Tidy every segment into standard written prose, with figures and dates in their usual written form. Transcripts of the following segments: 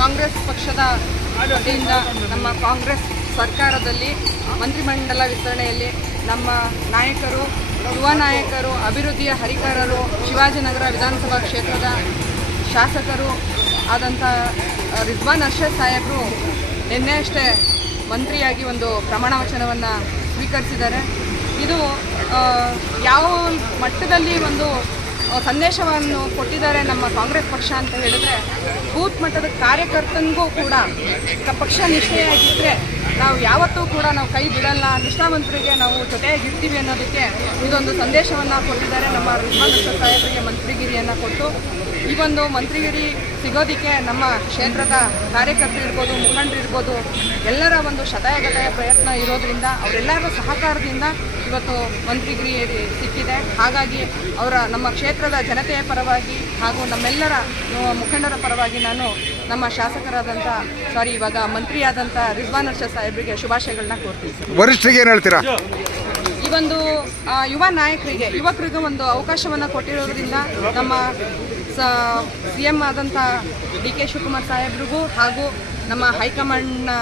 ಕಾಂಗ್ರೆಸ್ ಪಕ್ಷದ ವತಿಯಿಂದ ನಮ್ಮ ಕಾಂಗ್ರೆಸ್ ಸರ್ಕಾರದಲ್ಲಿ ಮಂತ್ರಿಮಂಡಲ ವಿಸ್ತರಣೆಯಲ್ಲಿ ನಮ್ಮ ನಾಯಕರು, ಯುವ ನಾಯಕರು, ಅಭಿವೃದ್ಧಿಯ ಹರಿಕಾರರು, ಶಿವಾಜಿನಗರ ವಿಧಾನಸಭಾ ಕ್ಷೇತ್ರದ ಶಾಸಕರು ಆದಂಥ ರಿಜ್ವಾನ್ ಅರ್ಷದ್ ಸಾಹೇಬರು ನಿನ್ನೆ ಅಷ್ಟೇ ಮಂತ್ರಿಯಾಗಿ ಒಂದು ಪ್ರಮಾಣ ವಚನವನ್ನು ಸ್ವೀಕರಿಸಿದ್ದಾರೆ. ಇದು ಯಾವ ಮಟ್ಟದಲ್ಲಿ ಒಂದು ಸಂದೇಶವನ್ನು ಕೊಟ್ಟಿದ್ದಾರೆ ನಮ್ಮ ಕಾಂಗ್ರೆಸ್ ಪಕ್ಷ ಅಂತ ಹೇಳಿದ್ರೆ, ಬೂತ್ ಮಟ್ಟದ ಕಾರ್ಯಕರ್ತನಿಗೂ ಕೂಡ ಪಕ್ಷ ನಿಷ್ಠೆಯಾಗಿದ್ದರೆ ನಾವು ಯಾವತ್ತೂ ಕೂಡ ನಾವು ಕೈ ಬಿಡಲ್ಲ, ನಿಷ್ಠಾವಂತರಿಗೆ ನಾವು ಜೊತೆಯಾಗಿರ್ತೀವಿ ಅನ್ನೋದಕ್ಕೆ ಇದೊಂದು ಸಂದೇಶವನ್ನು ಕೊಟ್ಟಿದ್ದಾರೆ. ನಮ್ಮ ರಿಜ್ವಾನ್ ಅರ್ಷದ್ ಸಾಹೇಬರಿಗೆ ಮಂತ್ರಿಗಿರಿಯನ್ನು ಕೊಟ್ಟು ಈ ಒಂದು ಮಂತ್ರಿಗಿರಿ ಸಿಗೋದಕ್ಕೆ ನಮ್ಮ ಕ್ಷೇತ್ರದ ಕಾರ್ಯಕರ್ತರಿರ್ಬೋದು, ಮುಖಂಡರಿರ್ಬೋದು, ಎಲ್ಲರ ಒಂದು ಶತಾಯಗತಾಯ ಪ್ರಯತ್ನ ಇರೋದ್ರಿಂದ ಅವರೆಲ್ಲರ ಸಹಕಾರದಿಂದ ಇವತ್ತು ಮಂತ್ರಿಗಿರಿ ಸಿಕ್ಕಿದೆ. ಹಾಗಾಗಿ ನಮ್ಮ ಕ್ಷೇತ್ರದ ಜನತೆಯ ಪರವಾಗಿ ಹಾಗೂ ನಮ್ಮೆಲ್ಲರ ಮುಖಂಡರ ಪರವಾಗಿ ನಾನು ನಮ್ಮ ಶಾಸಕರಾದಂಥ ಇವಾಗ ಮಂತ್ರಿಯಾದಂಥ ರಿಜ್ವಾನ್ ಅರ್ಷದ್ ಸಾಹೇಬರಿಗೆ ಶುಭಾಶಯಗಳನ್ನ ಕೋರ್ತೀನಿ. ವರಿಷ್ಠರಿಗೆ ಏನು ಹೇಳ್ತೀರಾ? ಈ ಒಂದು ಯುವ ನಾಯಕರಿಗೆ, ಯುವಕರಿಗೆ ಒಂದು ಅವಕಾಶವನ್ನು ಕೊಟ್ಟಿರೋದ್ರಿಂದ ನಮ್ಮ CM ಆದಂಥ DK ಶಿವಕುಮಾರ್ ಸಾಹೇಬ್ರಿಗೂ ಹಾಗೂ ನಮ್ಮ ಹೈಕಮಾಂಡ್ನ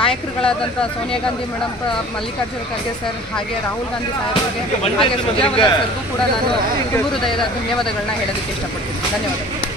ನಾಯಕರುಗಳಾದಂಥ ಸೋನಿಯಾ ಗಾಂಧಿ ಮೇಡಮ್, ಮಲ್ಲಿಕಾರ್ಜುನ ಖರ್ಗೆ ಸರ್, ಹಾಗೆ ರಾಹುಲ್ ಗಾಂಧಿ ಸಾಹೇಬರಿಗೆ, ಹಾಗೆ ಸುರ್ಜೇವಾಲಾ ಸರ್ಗೂ ಕೂಡ ನಾನು ತುಂಬ ಹೃದಯದ ಧನ್ಯವಾದಗಳನ್ನ ಹೇಳೋದಕ್ಕೆ ಇಷ್ಟಪಡ್ತೀನಿ. ಧನ್ಯವಾದಗಳು.